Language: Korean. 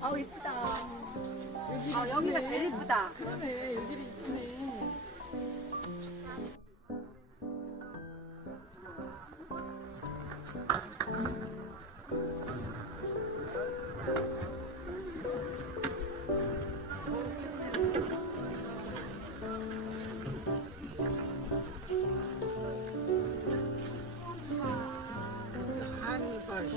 아우 이쁘다. 아, 여기가 제일 이쁘다. 그러네, 여기를 이쁘네.